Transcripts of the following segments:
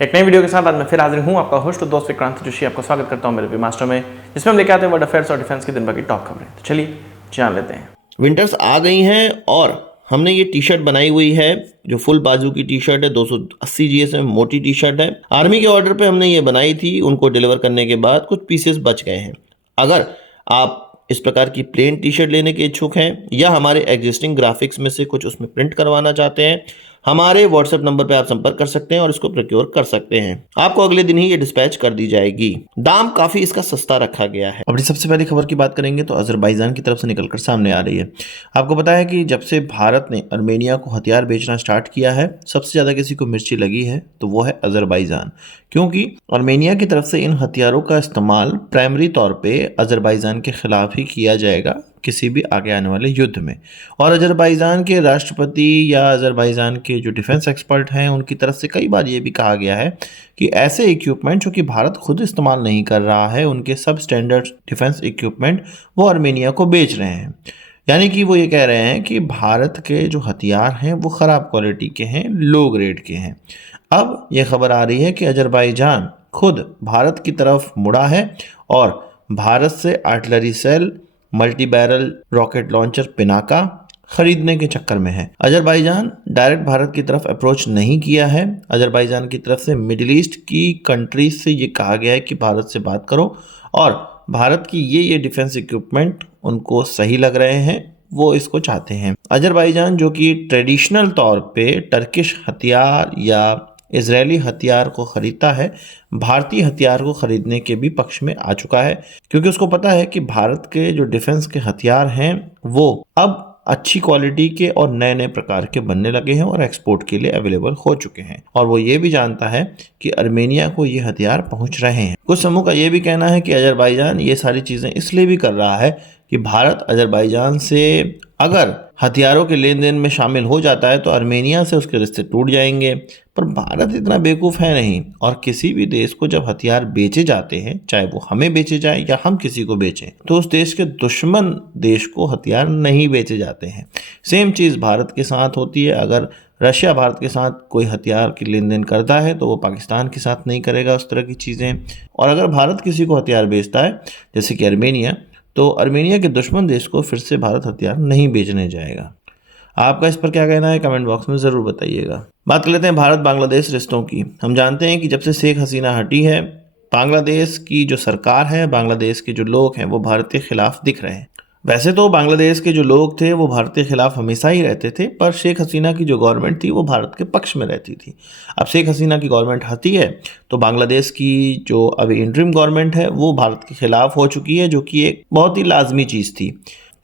एक नई वीडियो के साथ आज मैं फिर हाजिर हूँ, आपका होस्ट और दोस्त विक्रांत जोशी। आपको स्वागत करता हूँ मेरे वी मास्टर में, जिसमें हम लेके आते हैं वर्ल्ड अफेयर्स और डिफेंस की दिन भर की टॉप खबरें। तो चलिए जान लेते हैं। विंटर्स आ गई हैं और हमने ये टी शर्ट बनाई हुई है जो फुल बाजू की टी शर्ट है, 280 जीएस में मोटी टी शर्ट है। आर्मी के ऑर्डर पे हमने ये बनाई थी, उनको डिलीवर करने के बाद कुछ पीसेस बच गए हैं। अगर आप इस प्रकार की प्लेन टी शर्ट लेने के इच्छुक हैं या हमारे एग्जिस्टिंग ग्राफिक्स में से कुछ उसमें प्रिंट करवाना चाहते हैं, हमारे व्हाट्सएप नंबर पे आप संपर्क कर सकते हैं और इसको प्रोक्योर कर सकते हैं। आपको अगले दिन ही ये डिस्पैच कर दी जाएगी। दाम काफी इसका सस्ता रखा गया है। अपनी सबसे पहली खबर की बात करेंगे तो अजरबैजान की तरफ से निकलकर सामने आ रही है। आपको पता है कि जब से भारत ने आर्मेनिया को हथियार बेचना स्टार्ट किया है, सबसे ज्यादा किसी को मिर्ची लगी है तो वो है अजरबैजान, क्योंकि आर्मेनिया की तरफ से इन हथियारों का इस्तेमाल प्राइमरी तौर पे अजरबैजान के खिलाफ ही किया जाएगा किसी भी आगे आने वाले युद्ध में। और अजरबैजान के राष्ट्रपति या अजरबैजान के जो डिफेंस एक्सपर्ट हैं उनकी तरफ से कई बार ये भी कहा गया है कि ऐसे इक्विपमेंट जो कि भारत खुद इस्तेमाल नहीं कर रहा है, उनके सब स्टैंडर्ड डिफेंस इक्विपमेंट वो आर्मेनिया को बेच रहे हैं। यानी कि वो ये कह रहे हैं कि भारत के जो हथियार हैं वो ख़राब क्वालिटी के हैं, लो ग्रेड के हैं। अब ये खबर आ रही है कि अजरबैजान खुद भारत की तरफ मुड़ा है और भारत से artillery shell, multi barrel rocket launcher Pinaka खरीदने के चक्कर में है। अजरबैजान डायरेक्ट भारत की तरफ अप्रोच नहीं किया है। अजरबैजान की तरफ से मिडिल ईस्ट की कंट्रीज से ये कहा गया है कि भारत से बात करो और भारत की ये डिफेंस इक्विपमेंट उनको सही लग रहे हैं, वो इसको चाहते हैं। अजरबैजान जो कि ट्रेडिशनल तौर पे टर्किश हथियार या इजरायली हथियार को खरीदता है, भारतीय हथियार को खरीदने के भी पक्ष में आ चुका है, क्योंकि उसको पता है कि भारत के जो डिफेंस के हथियार हैं वो अब अच्छी क्वालिटी के और नए नए प्रकार के बनने लगे हैं और एक्सपोर्ट के लिए अवेलेबल हो चुके हैं। और वो ये भी जानता है कि आर्मेनिया को ये हथियार पहुंच रहे हैं। कुछ समूह का ये भी कहना है कि अजरबैजान ये सारी चीजें इसलिए भी कर रहा है कि भारत अजरबैजान से अगर हथियारों के लेन देन में शामिल हो जाता है तो आर्मेनिया से उसके रिश्ते टूट जाएंगे। पर भारत इतना बेवकूफ़ है नहीं, और किसी भी देश को जब हथियार बेचे जाते हैं, चाहे वो हमें बेचे जाए या हम किसी को बेचें, तो उस देश के दुश्मन देश को हथियार नहीं बेचे जाते हैं। सेम चीज़ भारत के साथ होती है। अगर रशिया भारत के साथ कोई हथियार की लेन देन करता है तो वो पाकिस्तान के साथ नहीं करेगा उस तरह की चीज़ें। और अगर भारत किसी को हथियार बेचता है जैसे कि आर्मेनिया, तो आर्मेनिया के दुश्मन देश को फिर से भारत हथियार नहीं बेचने जाएगा। आपका इस पर क्या कहना है, कमेंट बॉक्स में ज़रूर बताइएगा। बात कर लेते हैं भारत बांग्लादेश रिश्तों की। हम जानते हैं कि जब से शेख हसीना हटी है, बांग्लादेश की जो सरकार है, बांग्लादेश के जो लोग हैं वो भारत के खिलाफ दिख रहे हैं। वैसे तो बांग्लादेश के जो लोग थे वो भारत के खिलाफ हमेशा ही रहते थे, पर शेख हसीना की जो गवर्नमेंट थी वो भारत के पक्ष में रहती थी। अब शेख हसीना की गवर्नमेंट हटी है तो बांग्लादेश की जो अभी इंटरिम गवर्नमेंट है वो भारत के खिलाफ हो चुकी है, जो कि एक बहुत ही लाजमी चीज़ थी।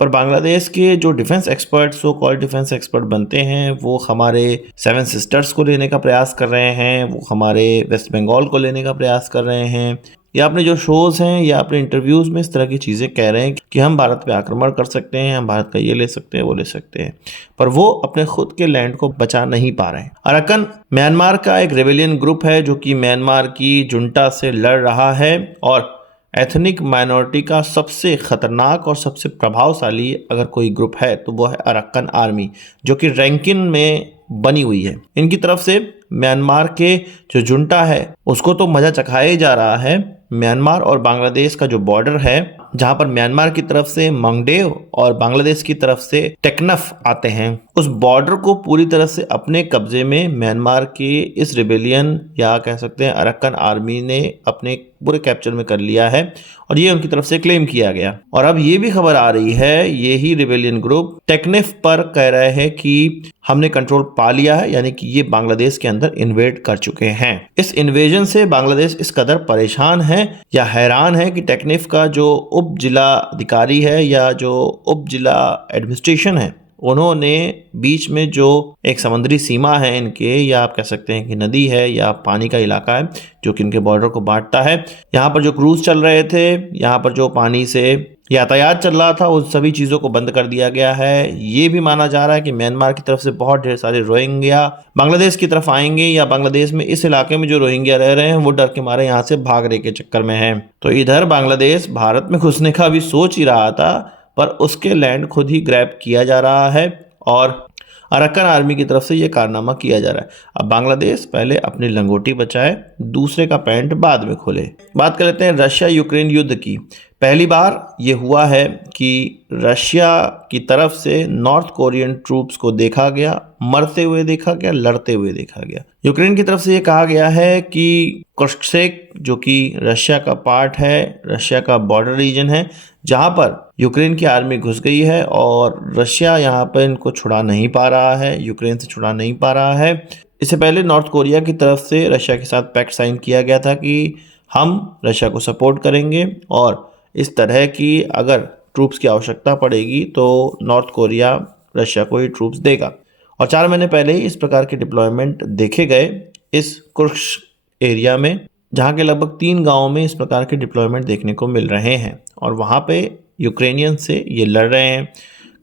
पर बांग्लादेश के जो defence expert, so called defence expert बनते हैं, वो हमारे सेवन सिस्टर्स को लेने का प्रयास कर रहे हैं, वो हमारे वेस्ट बंगाल को लेने का प्रयास कर रहे हैं, या अपने जो शोज़ हैं या अपने इंटरव्यूज़ में इस तरह की चीज़ें कह रहे हैं कि हम भारत पे आक्रमण कर सकते हैं, हम भारत का ये ले सकते हैं, वो ले सकते हैं। पर वो अपने खुद के लैंड को बचा नहीं पा रहे हैं। अराकन म्यांमार का एक रेबेलियन ग्रुप है जो कि म्यांमार की जुंटा से लड़ रहा है, और एथनिक माइनॉरिटी का सबसे खतरनाक और सबसे प्रभावशाली अगर कोई ग्रुप है तो वो है अराकन आर्मी, जो कि रैंकिन में बनी हुई है। इनकी तरफ से म्यांमार के जो जुंटा है उसको तो मजा चखाया ही जा रहा है। म्यांमार और बांग्लादेश का जो बॉर्डर है, जहां पर म्यांमार की तरफ से मंगडेव और बांग्लादेश की तरफ से टेकनफ आते हैं, उस बॉर्डर को पूरी तरह से अपने कब्जे में म्यांमार के इस रिबेलियन या कह सकते हैं अराकन आर्मी ने अपने पूरे कैप्चर में कर लिया है, और ये उनकी तरफ से क्लेम किया गया। और अब ये भी खबर आ रही है, ये ही रिबेलियन ग्रुप टेकनफ पर कह रहे हैं कि हमने कंट्रोल पा लिया है, यानी कि ये बांग्लादेश के अंदर इन्वेड कर चुके हैं। इस इन्वेजन से बांग्लादेश इस कदर परेशान है या हैरान है कि टेकनफ का जो उप जिला अधिकारी है या जो उप जिला एडमिनिस्ट्रेशन है, उन्होंने बीच में जो एक समुद्री सीमा है इनके, या आप कह सकते हैं कि नदी है या पानी का इलाका है जो कि इनके बॉर्डर को बांटता है, यहाँ पर जो क्रूज चल रहे थे, यहाँ पर जो पानी से यातायात चल रहा था, उन सभी चीज़ों को बंद कर दिया गया है। ये भी माना जा रहा है कि म्यांमार की तरफ से बहुत ढेर सारे रोहिंग्या बांग्लादेश की तरफ आएंगे, या बांग्लादेश में इस इलाके में जो रोहिंग्या रह रहे हैं वो डर के मारे यहाँ से भागने के चक्कर में हैं। तो इधर बांग्लादेश भारत में घुसने का भी सोच ही रहा था, पर उसके लैंड खुद ही ग्रैब किया जा रहा है। और अरक्कन आर्मी की तरफ से ये कारनामा किया जा रहा है। अब बांग्लादेश पहले अपनी लंगोटी बचाए, दूसरे का पैंट बाद में खोले। बात कर लेते हैं रशिया यूक्रेन युद्ध की। पहली बार ये हुआ है कि रशिया की तरफ से नॉर्थ कोरियन ट्रूप्स को देखा गया, मरते हुए देखा गया, लड़ते हुए देखा गया। यूक्रेन की तरफ से ये कहा गया है कि कुर्स्क, जो कि रशिया का पार्ट है, रशिया का बॉर्डर रीजन है, जहां पर यूक्रेन की आर्मी घुस गई है और रशिया यहाँ पर इनको छुड़ा नहीं पा रहा है, यूक्रेन से छुड़ा नहीं पा रहा है। इससे पहले नॉर्थ कोरिया की तरफ से रशिया के साथ पैक्ट साइन किया गया था कि हम रशिया को सपोर्ट करेंगे और इस तरह की अगर ट्रूप्स की आवश्यकता पड़ेगी तो नॉर्थ कोरिया रशिया को ही ट्रूप्स देगा। और 4 महीने पहले ही इस प्रकार के डिप्लॉयमेंट देखे गए इस कुर्स्क एरिया में, जहाँ के लगभग 3 गाँवों में इस प्रकार के डिप्लॉयमेंट देखने को मिल रहे हैं और वहाँ पे यूक्रेनियन से ये लड़ रहे हैं।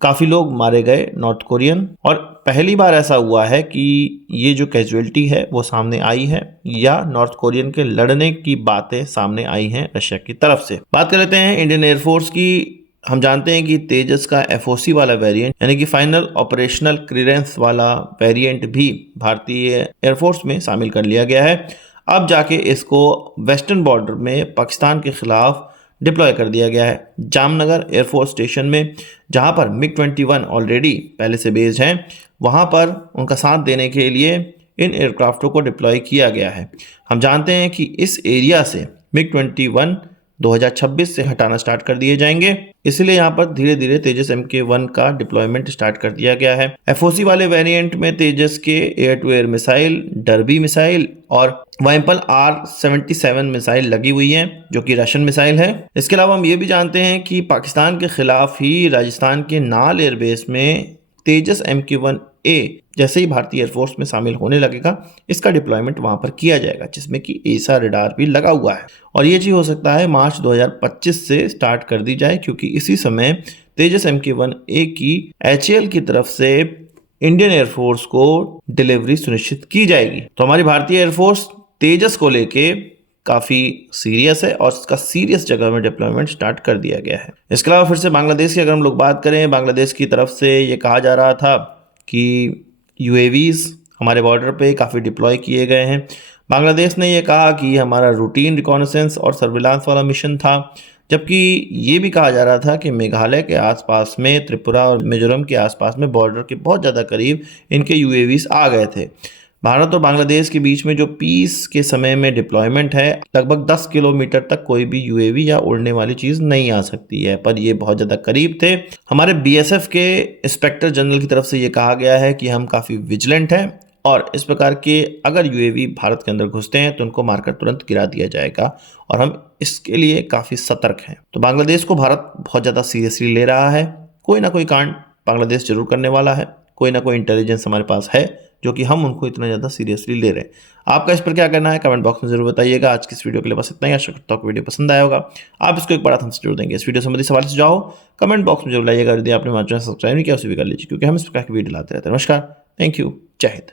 काफ़ी लोग मारे गए नॉर्थ कोरियन, और पहली बार ऐसा हुआ है कि ये जो कैजुअलिटी है वो सामने आई है या नॉर्थ कोरियन के लड़ने की बातें सामने आई हैं रशिया की तरफ से। बात कर लेते हैं इंडियन एयरफोर्स की। हम जानते हैं कि तेजस का एफओसी वाला वेरिएंट, यानी कि फाइनल ऑपरेशनल क्लियरेंस वाला वेरिएंट भी भारतीय एयरफोर्स में शामिल कर लिया गया है। अब जाके इसको वेस्टर्न बॉर्डर में पाकिस्तान के खिलाफ डिप्लॉय कर दिया गया है जामनगर एयरफोर्स स्टेशन में, जहां पर MiG-21 ऑलरेडी पहले से बेस्ड हैं। वहां पर उनका साथ देने के लिए इन एयरक्राफ्टों को डिप्लॉय किया गया है। हम जानते हैं कि इस एरिया से MiG-21 2026 से हटाना स्टार्ट कर दिए जाएंगे, इसलिए यहाँ पर धीरे धीरे तेजस MK1 का डिप्लॉयमेंट स्टार्ट कर दिया गया है। एफओसी वाले वेरिएंट में तेजस के air to air missile, Derby missile और वाइम्पल R-77 मिसाइल लगी हुई हैं, जो कि रशियन मिसाइल है। इसके अलावा हम ये भी जानते हैं कि पाकिस्तान के खिलाफ ही राजस्थान के नाल एयरबेस में तेजस MK1A जैसे ही भारतीय एयरफोर्स में शामिल होने लगेगा, इसका डिप्लॉयमेंट वहां पर किया जाएगा, जिसमें कि एसा रडार भी लगा हुआ है। और ये चीज़ हो सकता है मार्च 2025 से स्टार्ट कर दी जाए, क्योंकि इसी समय तेजस MK1A की HAL की तरफ से इंडियन एयरफोर्स को डिलीवरी सुनिश्चित की जाएगी। तो हमारी भारतीय एयरफोर्स तेजस को लेके काफ़ी सीरियस है और इसका सीरियस जगह में डिप्लॉयमेंट स्टार्ट कर दिया गया है। इसके अलावा फिर से बांग्लादेश की अगर हम लोग बात करें, बांग्लादेश की तरफ से ये कहा जा रहा था कि UAVs हमारे बॉर्डर पे काफ़ी डिप्लॉय किए गए हैं। बांग्लादेश ने ये कहा कि हमारा रूटीन रिकॉनेसेंस और सर्विलांस वाला मिशन था, जबकि ये भी कहा जा रहा था कि मेघालय के आसपास में, त्रिपुरा और मिजोरम के आसपास में बॉर्डर के बहुत ज़्यादा करीब इनके UAVs आ गए थे। भारत और बांग्लादेश के बीच में जो पीस के समय में डिप्लॉयमेंट है, लगभग 10 किलोमीटर तक कोई भी UAV या उड़ने वाली चीज़ नहीं आ सकती है, पर ये बहुत ज़्यादा करीब थे। हमारे BSF के इंस्पेक्टर जनरल की तरफ से ये कहा गया है कि हम काफ़ी विजिलेंट हैं और इस प्रकार के अगर UAV भारत के अंदर घुसते हैं तो उनको मारकर तुरंत गिरा दिया जाएगा और हम इसके लिए काफ़ी सतर्क हैं। तो बांग्लादेश को भारत बहुत ज़्यादा सीरियसली ले रहा है। कोई ना कोई कांड बांग्लादेश जरूर करने वाला है, कोई ना कोई इंटेलिजेंस हमारे पास है जो कि हम उनको इतना ज़्यादा सीरियसली ले रहे हैं। आपका इस पर क्या करना है कमेंट बॉक्स में जरूर बताइएगा। आज की इस वीडियो के लिए बस इतना ही। आशा करता हूँ वीडियो पसंद आया होगा। आप इसको एक बड़ा थम्स जरूर देंगे। इस वीडियो संबंधी सवाल सुझाव कमेंट बॉक्स में जरूर लाइएगा। यदि आपने हमारे चैनल सब्सक्राइब नहीं किया उसे भी कर लीजिए, क्योंकि हम इस प्रकार की वीडियो लाते रहते हैं। नमस्कार, थैंक यू, जय हिंद।